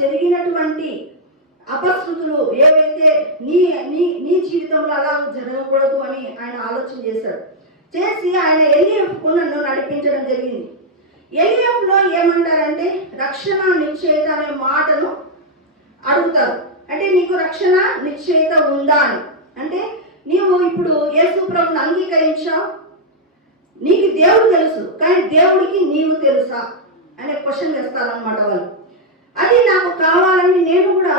జరిగినటువంటి అపశృతులు ఏవైతే నీ నీ నీ జీవితంలో అలా జరగకూడదు అని ఆయన ఆలోచన చేశాడు. చేసి ఆయన ఎలియఫ్కు నన్ను నడిపించడం జరిగింది. ఎలియఫ్లో ఏమంటారంటే రక్షణ నిశ్చయిత అనే మాటను అడుగుతారు. అంటే నీకు రక్షణ నిశ్చయిత ఉందా అని. అంటే నీవు ఇప్పుడు యేసు ప్రభువుని అంగీకరించావు, నీకు దేవుడు తెలుసు, కానీ దేవుడికి నీవు తెలుసా అనే క్వశ్చన్ వేస్తారనమాట వాళ్ళు. అది నాకు కావాలని నేను కూడా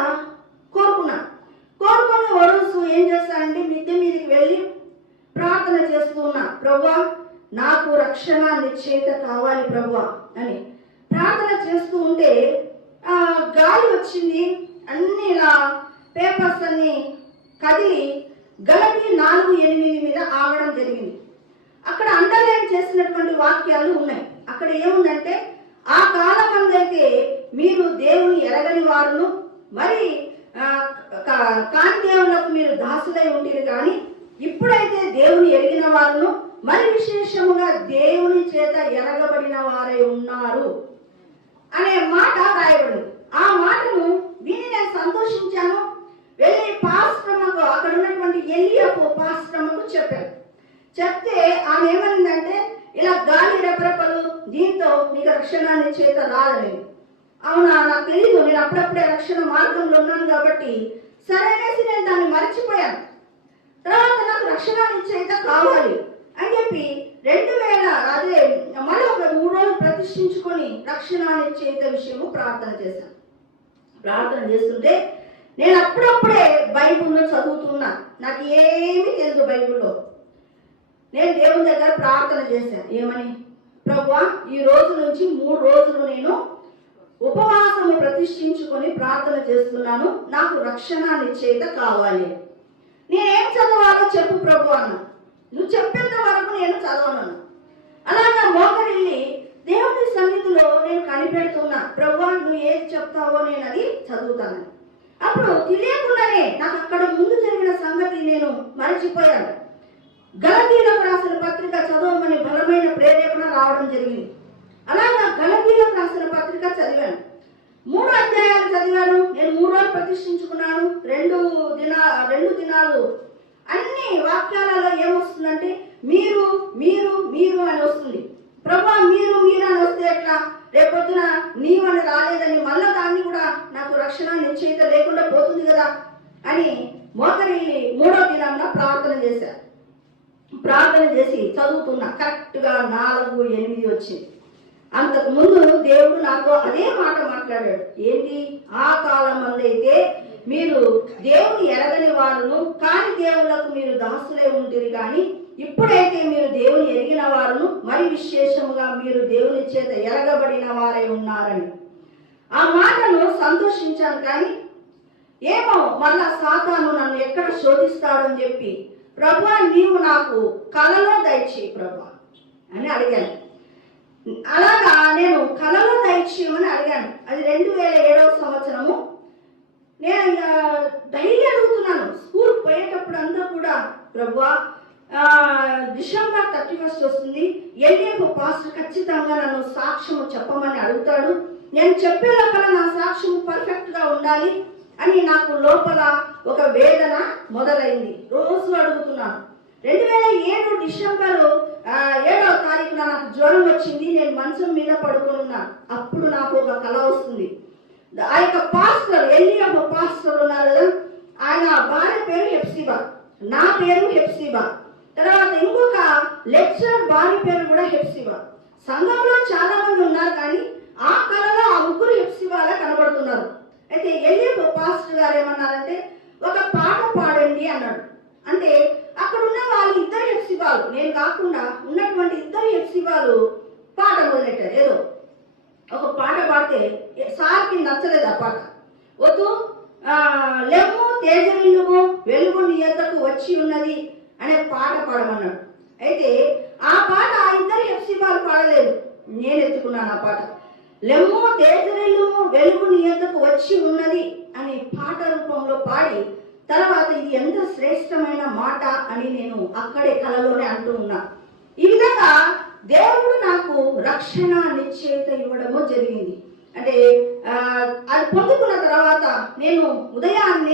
కోరుకున్నాను. కోరుకుని ఓ రోజు ఏం చేస్తానంటే మిద్దె మీదకి వెళ్ళి ప్రార్థన చేస్తూ ఉన్నా, ప్రభువా నాకు రక్షణ నిశ్చయిత కావాలి ప్రభువా అని ప్రార్థన చేస్తూ ఉంటే గాలి వచ్చింది. అన్ని ఇలా పేపర్స్ అన్ని కదిలి గలతీ 4:8 మీద ఆగడం జరిగింది. అక్కడ అండర్లైన్ చేసినటువంటి వాక్యాలు ఉన్నాయి. అక్కడ ఏముందంటే, ఆ కాలం అందైతే మీరు దేవుని ఎరగని వారును మరి కాని దేవులకు మీరు దాసులై ఉండేది, కానీ ఇప్పుడైతే దేవుని ఎరిగిన వారును మరి విశేషముగా దేవుని చేత ఎరగబడిన వారై ఉన్నారు అనే మాట రాయబడింది. ఆ మాటను విని నేను సంతోషించాను. వెళ్ళి పాస్టర్కు, అక్కడ ఉన్నటువంటి ఎలియఫ్ పాస్టర్కు చెప్పాను. చెప్తే ఆమె ఏమనిందంటే, ఇలా గాలి రెపరెపలు దీంతో నీకు రక్షణ నిశ్చయిత రాదని. అవునా, నాకు తెలీదు, నేను అప్పుడప్పుడే రక్షణ మార్గంలో ఉన్నాను కాబట్టి సరేనేసి నేను దాన్ని మర్చిపోయాను. తర్వాత నాకు రక్షణ నిశ్చయిత కావాలి అని చెప్పి 2000 మళ్ళీ ఒక 3 రోజులు ప్రతిష్ఠించుకొని రక్షణ నిశ్చయిత విషయము ప్రార్థన చేశాను. ప్రార్థన చేస్తుంటే నేను అప్పుడప్పుడే బైబిల్లో చదువుతున్నా, నాకు ఏమీ తెలియదు బైబిల్లో. నేను దేవుని దగ్గర ప్రార్థన చేశాను. ఏమని, ప్రభువా ఈ రోజు నుంచి 3 రోజులు నేను ఉపవాసము ప్రతిష్ఠించుకొని ప్రార్థన చేస్తున్నాను, నాకు రక్షణ నిశ్చయిత కావాలి. నేనేం చదవాలో చెప్పు ప్రభు అన్న, నువ్వు చెప్పేంత వరకు నేను చదవను. అలాగా మోకరిల్లి దేవుని సన్నిధిలో నేను కనిపెడుతున్నా, ప్రభువా నువ్వు ఏది చెప్తావో నేను అది చదువుతాను. అప్పుడు తెలియకుండానే నాకు అక్కడ ముందు జరిగిన సంగతి నేను మరచిపోయాను. గలతీయులకు రాసిన పత్రిక చదవమని బలమైన ప్రేరేపణ రావడం జరిగింది. అలాగా గలతీయులకు రాసిన పత్రిక చదివాను. 3 అధ్యాయాలు చదివాను. నేను 3 రోజులు ప్రతిష్ఠించుకున్నాను. 2 దినాలు అన్ని వాక్యాలలో ఏమొస్తుందంటే మీరు మీరు మీరు అని వస్తుంది. ప్రభువా మీరు మీరు అని వస్తే ఎట్లా, రేపొద్దున నీవని రాలేదని మళ్ళా దాన్ని కూడా నాకు రక్షణ నిశ్చయిత లేకుండా పోతుంది కదా అని మోకరిల్లి 3వ దినాన ప్రార్థన చేశాను. ప్రార్థన చేసి చదువుతున్నా. కరెక్ట్గా 4:8 వచ్చింది. అంతకు ముందు దేవుడు నాతో అదే మాట మాట్లాడాడు. ఏంటి, ఆ కాలం అందైతే మీరు దేవుని ఎరగని వారును కాని దేవులకు మీరు దాసులై ఉంటుంది, కానీ ఇప్పుడైతే మీరు దేవుని ఎరిగిన వారును మరి విశేషముగా మీరు దేవుని చేత ఎరగబడిన వారై ఉన్నారని. ఆ మాటను సంతోషించాను. కానీ ఏమో మళ్ళా సాతాను నన్ను ఎక్కడ శోధిస్తాడని చెప్పి, ప్రభువా నీవు నాకు కలలో దయచేయి ప్రభువా అని అడిగాను. అలాగా నేను కలలో దయచేయమని అడిగాను. అది 2007వ సంవత్సరము. నేను డైలీ అడుగుతున్నాను. స్కూల్ పోయేటప్పుడు అంతా కూడా, ప్రభువా December 31 వస్తుంది, ఎల్ఏపు పాస్టర్ ఖచ్చితంగా నన్ను సాక్ష్యము చెప్పమని అడుగుతాడు. నేను చెప్పే లోపల నా సాక్ష్యం పర్ఫెక్ట్గా ఉండాలి అని నాకు లోపల ఒక వేదన మొదలైంది. రోజు అడుగుతున్నాను. 2007 డిసెంబర్ 7వ తారీఖున నాకు జ్వరం వచ్చింది. నేను మంచం మీద పడుకున్నాను. అప్పుడు నాకు ఒక కల వస్తుంది. ఆ యొక్క పాస్టర్ ఎలియఫ్ పాస్టర్ ఉన్నారు కదా, ఆయన భార్య పేరు హెప్సిబా, నా పేరు హెప్సిబా, తర్వాత ఇంకొక లెక్చరర్ భార్య పేరు కూడా హెప్సిబా. సంఘంలో చాలా మంది ఉన్నారు, కానీ ఆ కళలో ఆ 3 హెప్సిబాలా కనబడుతున్నారు. అయితే ఎలియఫ్ పాస్టర్ గారు ఏమన్నారంటే, ఒక పాట పాడండి అన్నాడు. అంటే అక్కడ ఉన్న వాళ్ళు 2 హెప్సిబాలు, నేను కాకుండా ఉన్నటువంటి 2 హెప్సిబాలు పాట మొదలెట్టారు. ఏదో ఒక పాట పాడితే సార్కి నచ్చలేదు. ఆ పాట వద్దు, లెమ్ము తేజరిల్లుము వెలుగు నీ యొద్దకు వచ్చి ఉన్నది అనే పాట పాడమన్నాడు. అయితే ఆ పాట ఆ 2 హెప్సిబాలు పాడలేదు, నేను ఎత్తుకున్నాను ఆ పాట. లెమ్ము తేజరిల్లుము వెలుగు నీ యొద్దకు వచ్చి ఉన్నది అనే పాట రూపంలో పాడి, తర్వాత ఇది ఎంత శ్రేష్టమైన మాట అని నేను అక్కడే కలలోనే అంటూ ఉన్నా. ఈ విధంగా దేవుడు నాకు రక్షణ నిశ్చయిత ఇవ్వడము జరిగింది. అంటే అది పొందుకున్న తర్వాత నేను ఉదయాన్నే